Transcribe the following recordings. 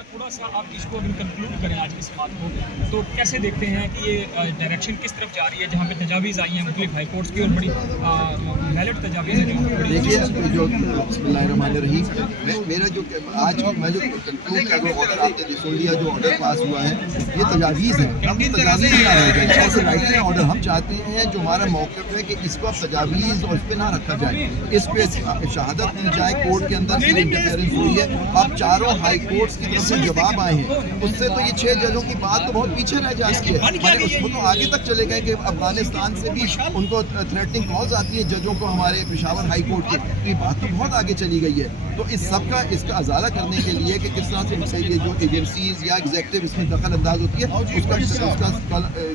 का थोड़ा सा आप इसको अगर कंक्लूड करें आज की इस बात को, तो कैसे देखते हैं कि ये डायरेक्शन किस तरफ जा रही है, जहाँ पे तजावीज़ आई हैं मुख्तलिफ हाई कोर्ट्स की और बड़ी वैलिड तजावीज़ हैं जो देखिए जो बिस्मिल्लाहिर्रहमानिर्रहीम, मेरा जो आज मैं जो कंक्लूड कर रहा हूँ, ऑर्डर आपने सुन लिया, जो ऑर्डर पास हुआ है ये तजावीज़ है, हम तजावीज़ ना रह गए, ऐसे राइट है ऑर्डर। हम चाहते हैं जो हमारा मौक़िफ़ है कि इसको अब तजावीज़ और इस पर ना रखा जाए, इस पे शहादत मिल जाए, कोर्ट के अंदर इंटरफेरेंस हुई है। अब चारों हाई कोर्ट्स की तरफ से जवाब आए हैं, उससे तो ये 6 जजों की बात तो बहुत पीछे रह जाती है, मैंने उसको तो आगे तक चले गए कि अफगानिस्तान से भी उनको थ्रेटनिंग कॉल्स आती है जजों को हमारे पेशावर हाई कोर्ट की, तो ये बात तो बहुत आगे चली गई है। तो इस सब का इसका अजाला करने के लिए कि किस तरह से ये जो एजेंसीज या एग्जेक्टिव इसमें दखल अंदाज होती है, उसका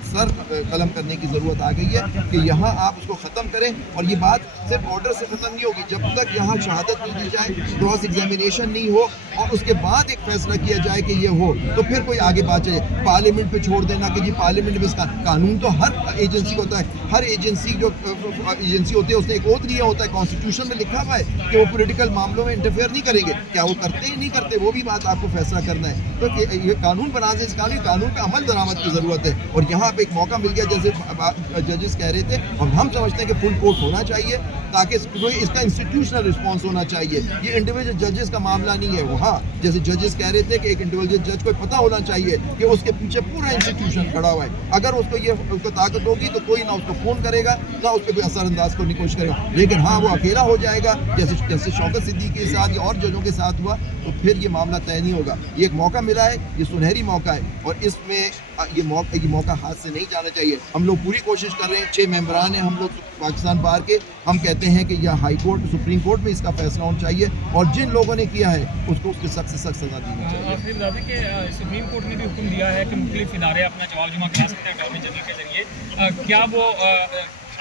सर कलम करने की ज़रूरत आ गई है कि यहाँ आप उसको ख़त्म करें। और ये बात सिर्फ ऑर्डर से ख़त्म नहीं होगी, जब तक यहाँ शहादत नहीं दी जाए, क्रॉस एग्जामिनेशन नहीं हो और उसके बाद एक फैसला किया जाए कि ये हो, तो फिर कोई आगे बात चले। पार्लियामेंट पे छोड़ देना कि जी पार्लियामेंट में इसका कानून तो हर एजेंसी का होता है, हर एजेंसी जो एजेंसी होती है उसने एक ओथ लिया होता है, कॉन्स्टिट्यूशन में लिखा हुआ है कि वो पॉलिटिकल मामलों में इंटरफेयर नहीं करेंगे, क्या वो करते ही नहीं करते वो भी बात आपको फैसला करना है। तो ये कानून बनाने से इसका कानून पे अमल दरामद की ज़रूरत है। और यहाँ पे एक मौका मिल गया, जैसे जजेस कह रहे थे, और हम समझते हैं कि फुल कोर्ट होना चाहिए ताकि इसका इंस्टीट्यूशनल रिस्पॉन्स होना चाहिए। ये इंडिविजुअल जजेस का मामला नहीं है। वहाँ जैसे जजेस कह रहे थे कि एक इंडिविजुअल जज को पता होना चाहिए कि उसके पीछे पूरा इंस्टीट्यूशन खड़ा हुआ है, अगर उसको ताकत होगी तो कोई ना उसको फ़ोन करेगा ना उस पर कोई असरअंदाज करने की कोशिश करेगा। लेकिन हाँ वो अकेला हो जाएगा जैसे शौकत सिद्दीकी के साथ या और जजों के साथ हुआ, तो फिर ये मामला तय नहीं होगा। ये एक मौका मिला है, ये सुनहरी मौका है, और इसमें ये मौका हाथ से नहीं जाना चाहिए। हम लोग पूरी कोशिश कर रहे हैं, 6 मेंबरान हैं हम लोग पाकिस्तान बार के, हम कहते हैं कि यह हाई कोर्ट सुप्रीम कोर्ट में इसका फैसला होना चाहिए और जिन लोगों ने किया है उसको उसके सख्त से सख्त सजा देनी चाहिए। फिर दादी के सुप्रीम कोर्ट ने भी हुक्म दिया है कि मुख्तलिफ इदारे अपना जवाब जमा करा सकते हैं अटॉर्नी जनरल के जरिए, क्या वो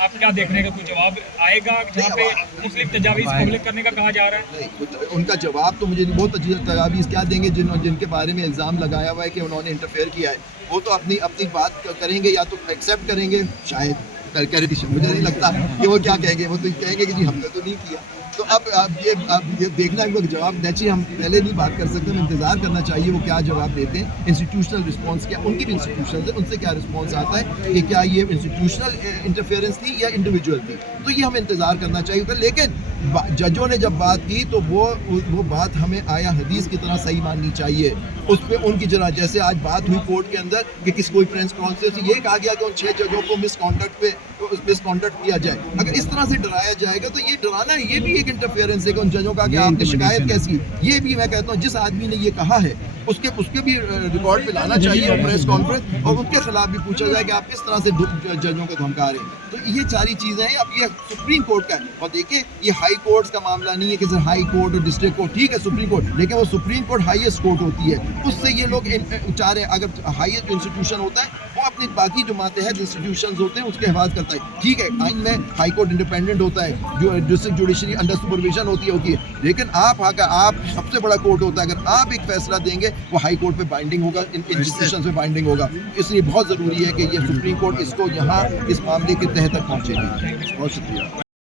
आप क्या देख रहे हैं कि कोई जवाब आएगा जहाँ पे मुख्तलिफ तजावीज़ पब्लिक करने का कहा जा रहा है? नहीं, उनका जवाब तो मुझे बहुत तजावीज़ क्या देंगे जिनके बारे में इल्ज़ाम लगाया हुआ है कि उन्होंने इंटरफेयर किया है, वो तो अपनी बात करेंगे या तो एक्सेप्ट करेंगे, शायद मुझे नहीं लगता कि वो क्या कहेंगे, वो तो कहेंगे कि जी हमने तो नहीं किया। तो अब ये देखना है कि जवाब नेचुरली हम पहले नहीं बात कर सकते, हमें इंतज़ार करना चाहिए वो क्या जवाब देते हैं। इंस्टीट्यूशनल रिस्पांस क्या, उनकी भी इंस्टीट्यूशन है, उनसे क्या रिस्पांस आता है कि क्या ये इंस्टीट्यूशनल इंटरफेरेंस थी या इंडिविजुअल थी, तो ये हमें इंतज़ार करना चाहिए। लेकिन जजों ने जब बात की तो वो बात हमें आया हदीस की तरह सही माननी चाहिए। उस पर उनकी जरा जैसे आज बात हुई कोर्ट के अंदर कि कोई प्रेस कॉन्फ्रेंस से ये कहा गया कि उन 6 जजों को मिसकॉन्डक्ट किया जाए, अगर इस तरह से डराया जाएगा तो ये डराना ये भी एक इंटरफेरेंस है कि उन जजों का कि आपकी शिकायत कैसी, ये भी मैं कहता हूँ जिस आदमी ने ये कहा है उसके भी रिकॉर्ड पे लाना चाहिए प्रेस कॉन्फ्रेंस, और उसके खिलाफ भी पूछा जाए कि आप किस तरह से जजों को धमका रहे हैं। तो ये सारी चीज़ें हैं। अब ये सुप्रीम कोर्ट का है, और देखिए ये हाई कोर्ट्स का मामला नहीं है कि सर हाई कोर्ट और डिस्ट्रिक्ट कोर्ट, ठीक है सुप्रीम कोर्ट, लेकिन वो सुप्रीम कोर्ट हाईएस्ट कोर्ट होती है, उससे ये लोग चाह रहे हैं अगर हाईएस्ट इंस्टीट्यूशन होता है वो अपनी बाकी जो मातहत इंस्टीट्यूशन होते हैं उसके हिफाजत करता है, ठीक है आइन में हाई कोर्ट इंडिपेंडेंट होता है, जो डिस्ट्रिक्ट जुडिशरी अंडर सुपरविजन होती है, लेकिन आप सबसे बड़ा कोर्ट होता है, अगर आप एक फैसला देंगे वो हाई कोर्ट पे बाइंडिंग होगा, इंस्टीट्यूशन पे बाइंडिंग होगा। इसलिए बहुत ज़रूरी है कि ये सुप्रीम कोर्ट इसको यहाँ इस मामले के तह तक पहुँचेगी। बहुत शुक्रिया।